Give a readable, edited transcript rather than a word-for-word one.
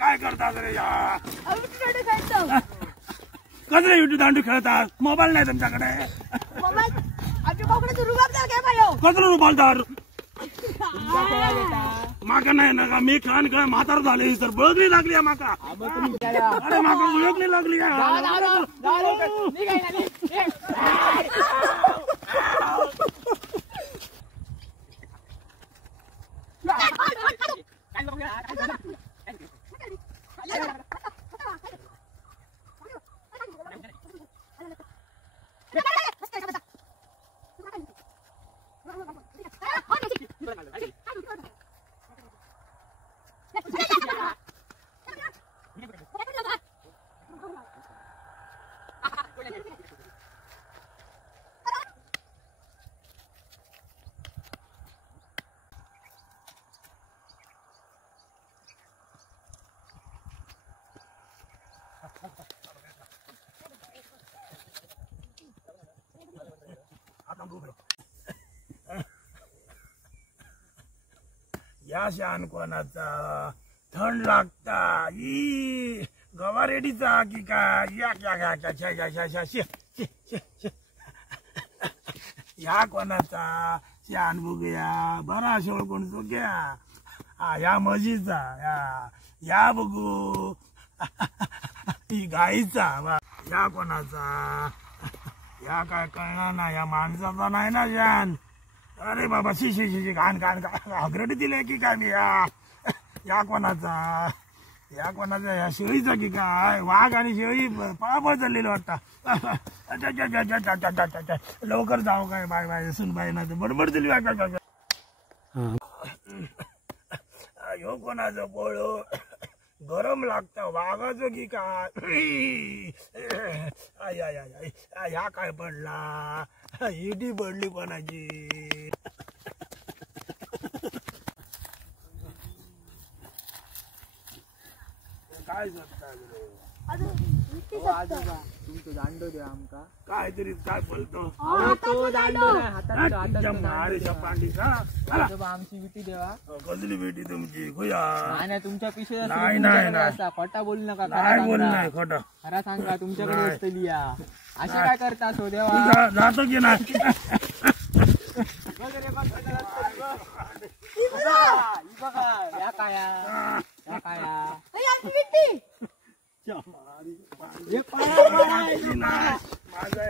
काय करतात रे या कसले विटी दांडू खेळतात मोबाईल नाही तुमच्याकडे कसलं रुबालदार माका नाही ना मी खान काय म्हातार झाले तर बळगली लागली आहे माका अरे माका ओळखली लागली या शान कोणाचा थंड लागता ई गवारेडीचा की काय या कोणाचा शान बघूया बरा शोळ कोण घ्या हा या म्हशीचा या बघू ही गाईचा या कोणाचा या काय कळणार ना या माणसाचा नाही ना शान अरे बाबा शी घाण अग्रडी दिले की काय मी या कोणाचा या शेळीचा की काय वाघ आणि शेळी पळापळ चाललेली वाटता लवकर जाऊ काय बाय बाय सुन बाय ना बडबड दिली यो कोणाचं पोळो गरम लागतं वाघाचं की काय या काय पडला इडी पडली कोणाची काय तुमचं दांडो द्या आमका काहीतरी काय बोलतो आमची विटी देवा कसली बेटी तुमची खुया नाही तुमच्या पिशव्या नाही खोटा बोलू नका काय बोल नाही खोटा खरा सांगा तुमच्याकडे असलेली अशा काय करता सो देवा जातो की नाही या काया माझा